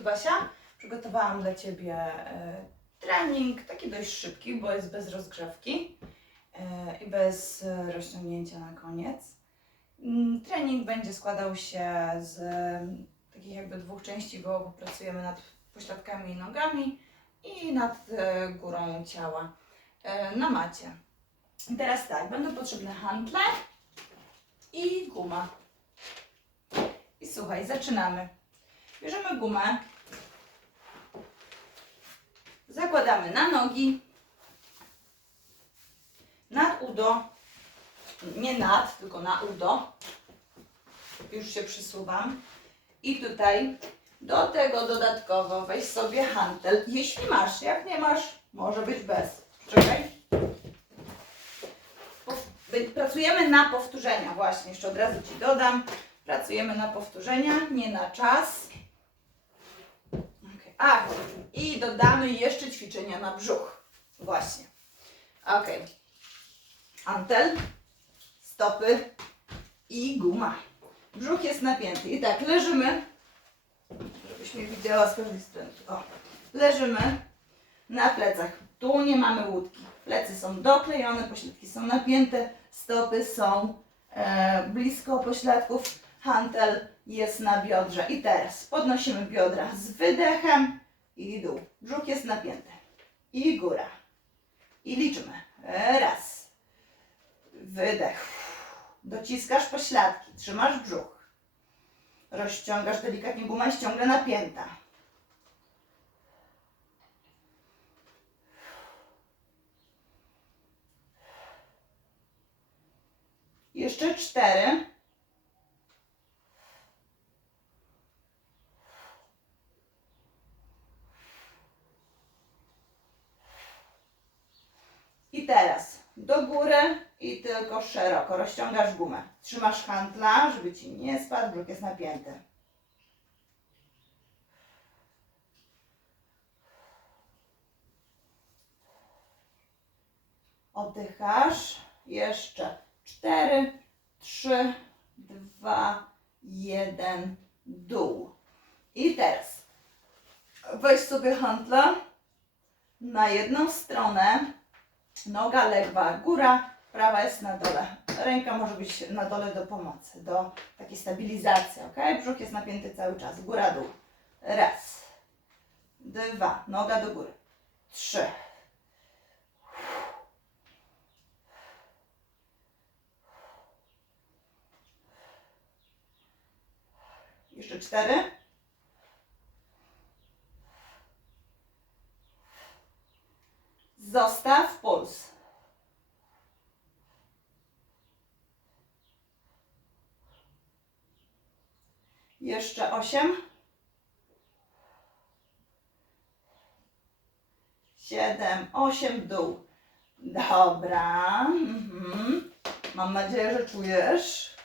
Basia, przygotowałam dla Ciebie e, trening, taki dość szybki, bo jest bez rozgrzewki e, i bez e, rozciągnięcia na koniec. Mm, Trening będzie składał się z mm, takich jakby dwóch części, bo popracujemy nad pośladkami i nogami i nad górą ciała na macie. Teraz tak, będą potrzebne handle i guma. I słuchaj, zaczynamy. Bierzemy gumę, zakładamy na nogi, nad udo, nie nad, tylko na udo. Już się przysuwam. I tutaj do tego dodatkowo weź sobie hantel, jeśli masz. Jak nie masz, może być bez. Czekaj. Pracujemy na powtórzenia, właśnie, jeszcze od razu Ci dodam. Pracujemy na powtórzenia, nie na czas. A, i dodamy jeszcze ćwiczenia na brzuch. Właśnie. Ok. Antel, stopy i guma. Brzuch jest napięty. I tak, leżymy, żebyś mnie widziała z każdej strony. O, leżymy na plecach. Tu nie mamy łódki. Plecy są doklejone, pośladki są napięte, stopy są e, blisko pośladków. Hantel jest na biodrze. I teraz podnosimy biodra z wydechem i dół. Brzuch jest napięty. I góra. I liczymy. Raz. Wydech. Dociskasz pośladki. Trzymasz brzuch. Rozciągasz delikatnie guma jest ciągle napięta. Jeszcze cztery. I teraz do góry szeroko rozciągasz gumę. Trzymasz handla, żeby ci nie spadł, brzuch jest napięty. Oddychasz. Jeszcze cztery, trzy, dwa, jeden, dół. I teraz weź sobie handla na jedną stronę Noga lewa góra, prawa jest na dole. Ręka może być na dole do pomocy, do takiej stabilizacji, ok? Brzuch jest napięty cały czas. Góra, dół. Raz. Dwa. Noga do góry. Trzy. Jeszcze cztery. Zostaw puls. Jeszcze osiem. Siedem, osiem, dół. Dobra. Mhm. Mam nadzieję, że czujesz.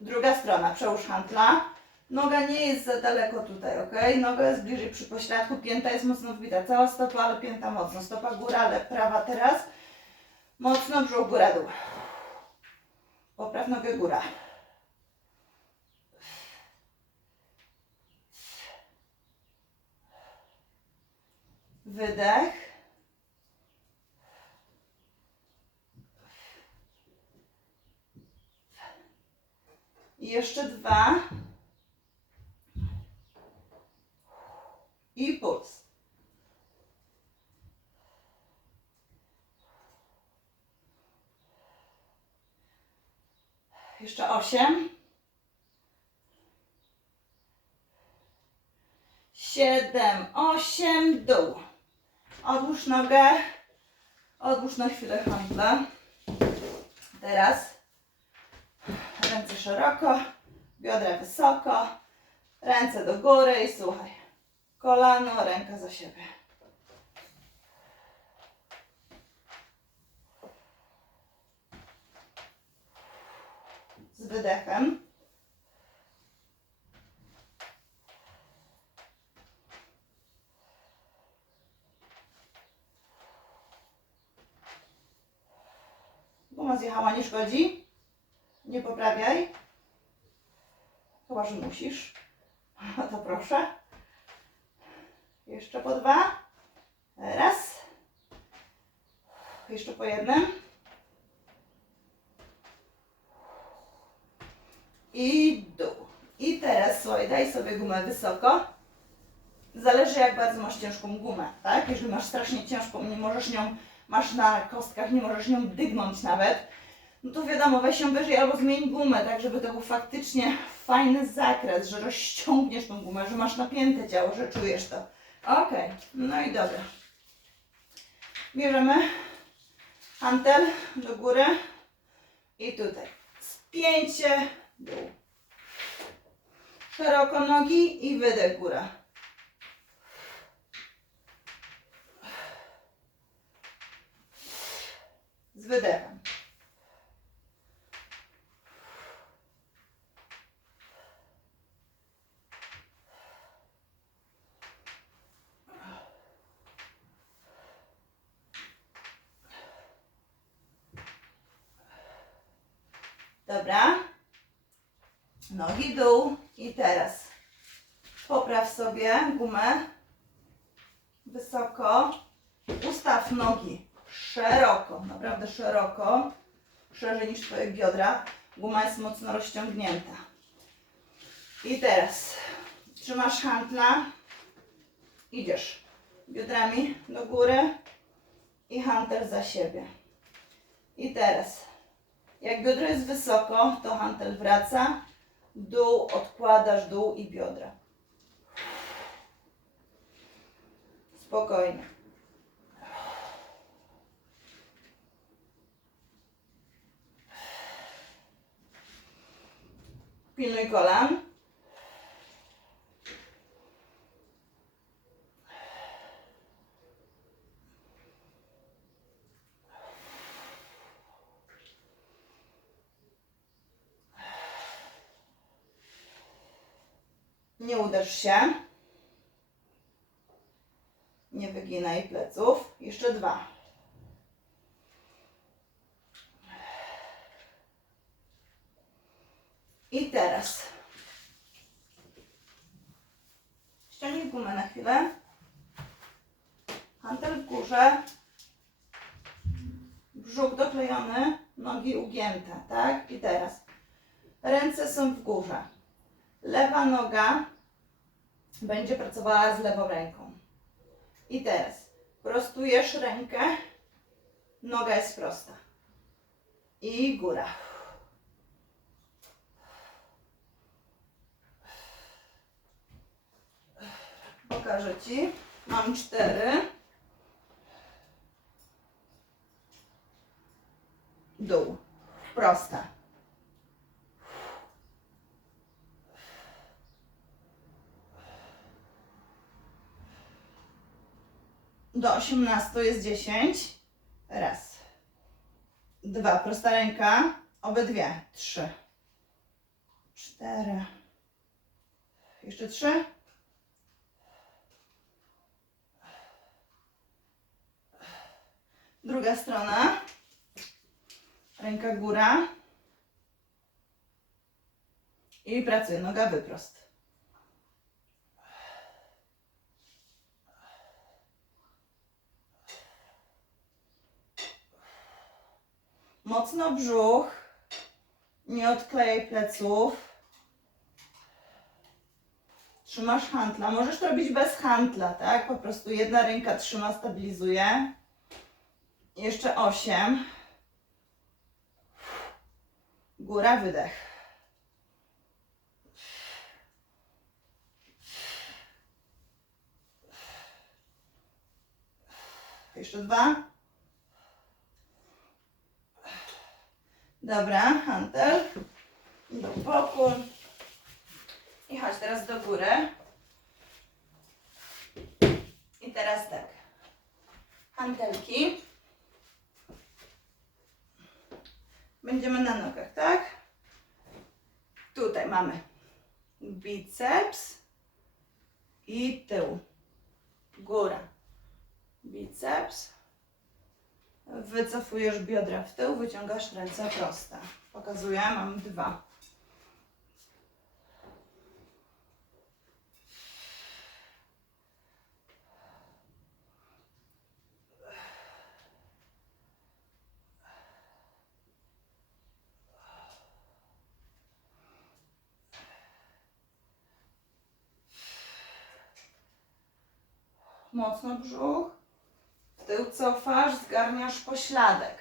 Druga strona, przełóż hantla. Noga nie jest za daleko tutaj, ok? Noga jest bliżej przy pośladku, pięta jest mocno wbita. Cała stopa, ale pięta mocno. Stopa góra, ale prawa teraz. Mocno brzuch, góra, dół. Popraw nogę, góra. Wydech. I jeszcze dwa. I puls. Jeszcze osiem. Siedem, osiem, dół. Odłóż nogę. Odłóż na chwilę handla. Teraz ręce szeroko, biodra wysoko, ręce do góry i słuchaj. Kolano, ręka za siebie. Z wydechem. Guma zjechała, nie szkodzi. Nie poprawiaj. Chyba, że musisz. No to proszę. Jeszcze po dwa. Raz. Jeszcze po jednym. I dół. I teraz słuchaj, daj sobie gumę wysoko. Zależy jak bardzo masz ciężką gumę, tak? Jeżeli masz strasznie ciężką, nie możesz nią, masz na kostkach, nie możesz nią dygnąć nawet, no to wiadomo, weź ją wyżej albo zmień gumę, tak żeby to był faktycznie fajny zakres, że rozciągniesz tą gumę, że masz napięte ciało, że czujesz to. Okej, no i dobra. Bierzemy hantel do góry i tutaj. Spięcie, dół. Szeroko nogi i wydech góra. Z wydechem. Dobra. Nogi w dół i teraz popraw sobie gumę wysoko. Ustaw nogi szeroko, naprawdę szeroko, szerzej niż Twoje biodra. Guma jest mocno rozciągnięta. I teraz trzymasz hantla, idziesz biodrami do góry i hantel za siebie. I teraz, jak biodro jest wysoko, to hantel wraca, dół odkładasz dół i biodra. Spokojnie. Pilnuj kolan. Nie uderz się. Nie wyginaj pleców. Jeszcze dwa. I teraz ściągnij gumę na chwilę. Hantel w górze. Brzuch nogi ugięte, tak? I teraz ręce są w górze. Lewa noga będzie pracowała z lewą ręką. I teraz prostujesz rękę, noga jest prosta. I góra. Pokażę Ci. Mam cztery. Dół. Prosta. Do 18 jest 10. Raz. Dwa. Prosta ręka. Obydwie. Trzy. Cztery. Jeszcze trzy. Druga strona. Ręka góra. I pracuję. Noga wyprost. Mocno brzuch. Nie odklejaj pleców. Trzymasz hantla. Możesz to robić bez hantla, tak? Po prostu jedna ręka trzyma, stabilizuje. Jeszcze osiem. Góra, wydech. Jeszcze dwa. Dobra, hantel. Do boku. I chodź teraz do góry. I teraz tak. Hantelki. Będziemy na nogach, tak? Tutaj mamy biceps i tył. Góra. Biceps. Wycofujesz biodra w tył, wyciągasz ręce proste. Pokazuję, mam dwa. Mocno brzuch. W tył cofasz, zgarniasz pośladek.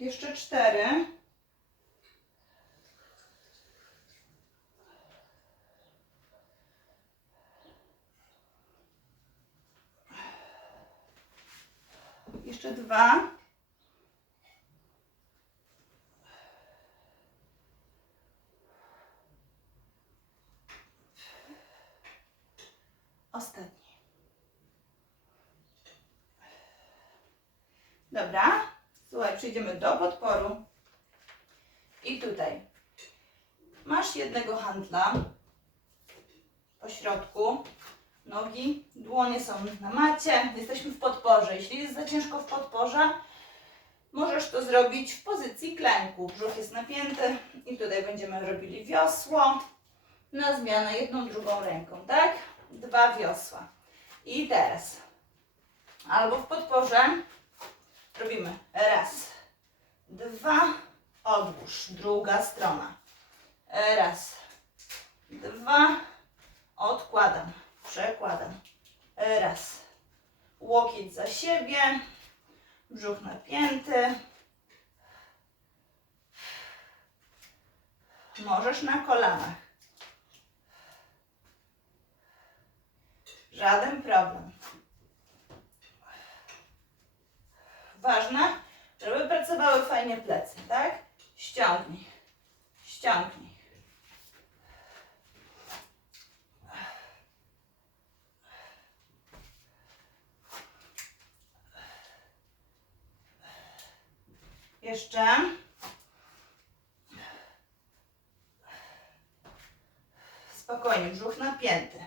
Jeszcze cztery. Jeszcze dwa. Ostatni. Dobra. Słuchaj, przejdziemy do podporu. I tutaj masz jednego handla po środku. Nogi, dłonie są na macie. Jesteśmy w podporze. Jeśli jest za ciężko w podporze, możesz to zrobić w pozycji klęku. Brzuch jest napięty i tutaj będziemy robili wiosło na zmianę jedną, drugą ręką, tak? Dwa wiosła. I teraz albo w podporze robimy raz, dwa, odłóż, druga strona. Raz, dwa, odkładam, przekładam. Raz, łokieć za siebie, brzuch napięty. Możesz na kolanach. Żaden problem. Ważne, żeby pracowały fajnie plecy, tak? Ściągnij. Ściągnij. Jeszcze. Spokojnie, brzuch napięty.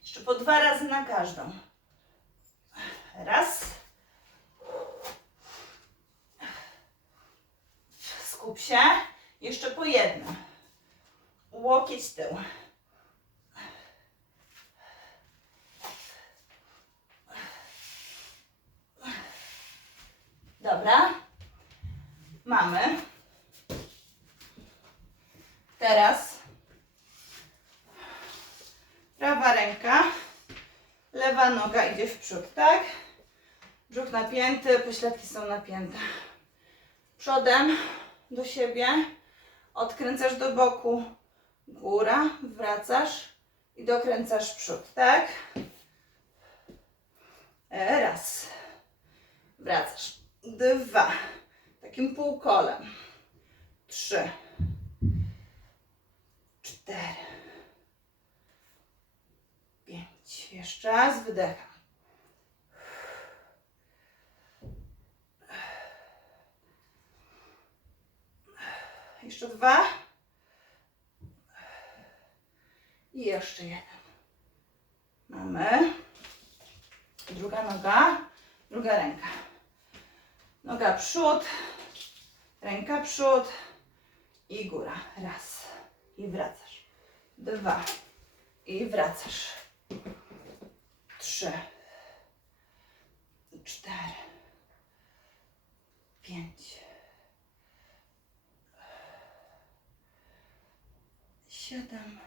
Jeszcze po dwa razy na każdą. Raz. Skup się. Jeszcze po jednym. Łokieć tył. Dobra. Mamy. Teraz prawa ręka, lewa noga idzie w przód, tak? Brzuch napięty, pośladki są napięte. Przodem do siebie, odkręcasz do boku, góra, wracasz i dokręcasz przód, tak? E, Raz. Wracasz. Dwa. Takim półkolem. Trzy. Cztery. Pięć. Jeszcze raz. Wydecham. Jeszcze dwa. I jeszcze jeden. Mamy. Druga noga, druga ręka. Noga przód, ręka przód i góra. Raz. I wracasz. Dwa. I wracasz. Trzy. Cztery. Pięć. Siedem.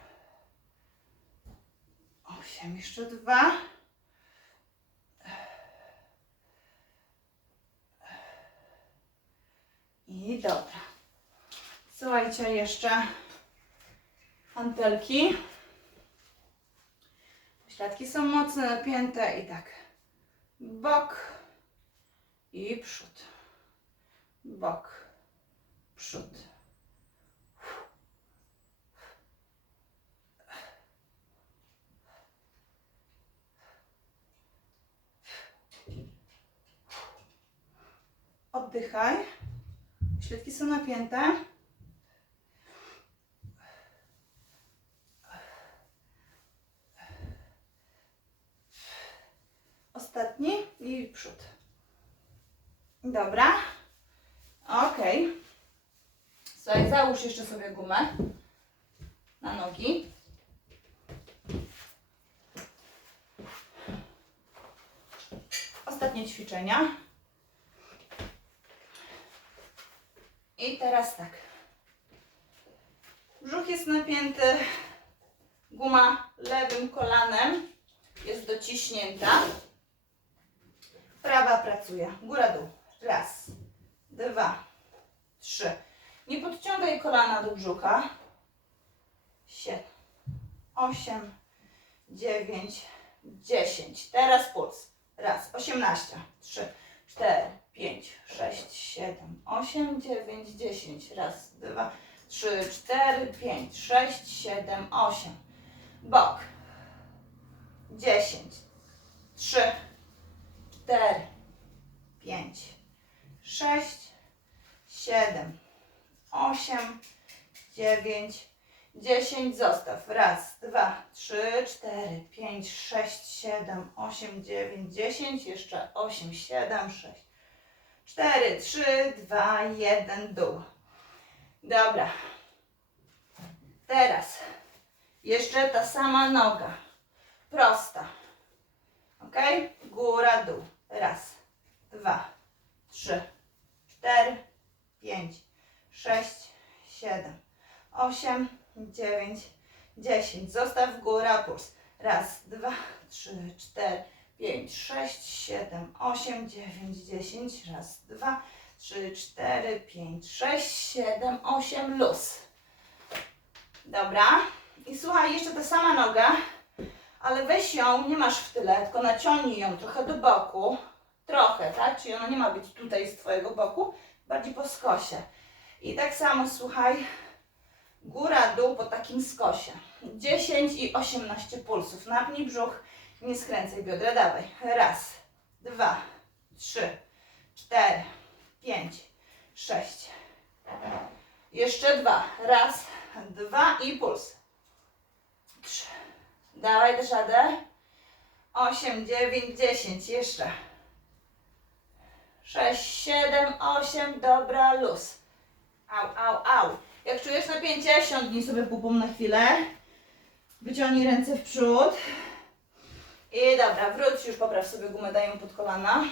Osiem. Jeszcze dwa. I dobra. Słuchajcie, jeszcze antelki. Śladki są mocno napięte i tak. Bok i przód. Bok, przód. Oddychaj. Środki są napięte. Ostatni i przód. Dobra. Ok. Słuchaj, załóż jeszcze sobie gumę na nogi. Ostatnie ćwiczenia. I teraz tak. Brzuch jest napięty, guma lewym kolanem jest dociśnięta. Prawa pracuje. Góra, dół. Raz, dwa, trzy. Nie podciągaj kolana do brzucha. Siedem, osiem, dziewięć, dziesięć. Teraz puls. Raz, osiemnaście. Trzy, cztery, pięć, sześć, siedem, osiem, dziewięć, dziesięć. Raz, dwa, trzy, cztery, pięć, sześć, siedem, osiem. Bok. Dziesięć. Trzy, cztery, pięć, sześć, siedem, osiem, dziewięć, dziesięć. Zostaw. Raz, dwa, trzy, cztery, pięć, sześć, siedem, osiem, dziewięć, dziesięć. Jeszcze osiem, siedem, sześć, cztery, trzy, dwa, jeden. Dół. Dobra. Teraz jeszcze ta sama noga. Prosta. Ok? Góra, dół. Raz, dwa, trzy, cztery, pięć, sześć, siedem, osiem, dziewięć, dziesięć. Zostaw góra, puls. Raz, dwa, trzy, cztery, pięć, sześć, siedem, osiem, dziewięć, dziesięć. Raz, dwa, trzy, cztery, pięć, sześć, siedem, osiem. Luz. Dobra. I słuchaj, jeszcze ta sama noga, ale weź ją, nie masz w tyle, tylko naciągnij ją trochę do boku. Trochę, tak? Czyli ona nie ma być tutaj z Twojego boku, bardziej po skosie. I tak samo, słuchaj, góra, dół po takim skosie. 10 i 18 pulsów. Napnij brzuch, nie skręcaj biodra. Dawaj. Raz, dwa, trzy, cztery, pięć, sześć. Jeszcze dwa. Raz, dwa i puls. Trzy. Dawaj, dasz. Osiem, dziewięć, dziesięć. Jeszcze. Sześć, siedem, osiem. Dobra, luz. Au, au, au. Jak czujesz napięcie, siądnij sobie pupą na chwilę. Wyciągnij ręce w przód. I dobra, wróć, już popraw sobie gumę, daj ją pod kolana.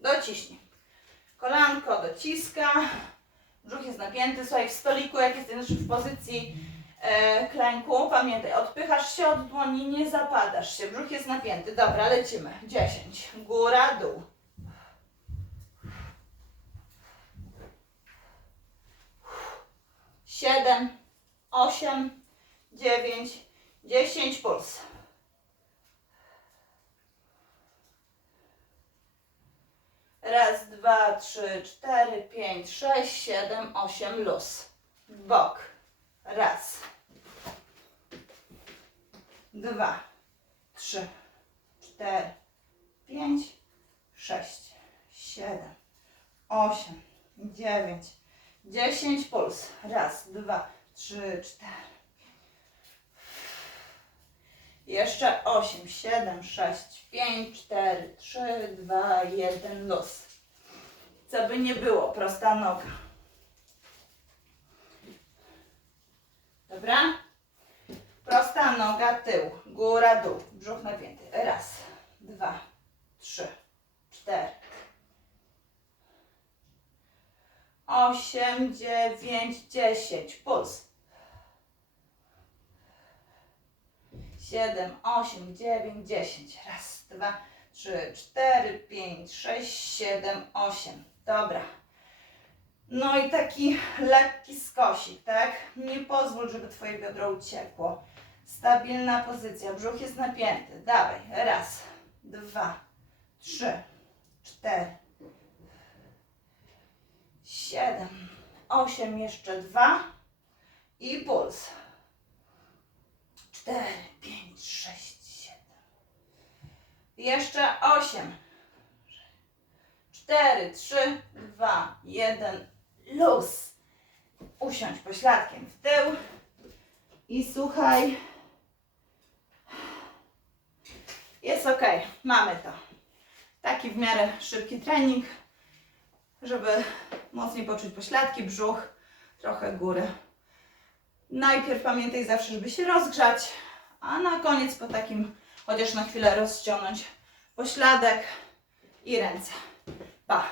Dociśnij. Kolanko dociska. Brzuch jest napięty. Słuchaj, w stoliku, jak jesteś w pozycji e, klęku, pamiętaj, odpychasz się od dłoni, nie zapadasz się. Brzuch jest napięty. Dobra, lecimy. 10. Góra, dół. Siedem, osiem, dziewięć, dziesięć, puls. Raz, dwa, trzy, cztery, pięć, sześć, siedem, osiem, luz. Bok. Raz. Dwa, trzy, cztery, pięć, sześć, siedem, osiem, dziewięć, dziesięć, puls. Raz, dwa, trzy, cztery. Jeszcze 8, 7, 6, 5, 4, 3, 2, 1, luz. Co by nie było, prosta noga. Dobra? Prosta noga, tył, góra, dół, brzuch napięty. Raz, dwa, trzy, cztery. Osiem, dziewięć, dziesięć. Puls. 7, 8, 9, 10. Raz, dwa, trzy, cztery, pięć, sześć, siedem, osiem. Dobra. No i taki lekki skosik, tak? Nie pozwól, żeby Twoje biodro uciekło. Stabilna pozycja, brzuch jest napięty. Dawaj. Raz, dwa, trzy, cztery, siedem, osiem, jeszcze dwa i puls. Cztery, pięć, sześć, siedem. Jeszcze osiem. Cztery, trzy, dwa, jeden. Luz. Usiądź pośladkiem w tył. I słuchaj. Jest ok. Mamy to. Taki w miarę szybki trening, żeby mocniej poczuć pośladki, brzuch, trochę góry. Najpierw pamiętaj zawsze, żeby się rozgrzać, a na koniec po takim, chociaż na chwilę rozciągnąć pośladek i ręce. Pa!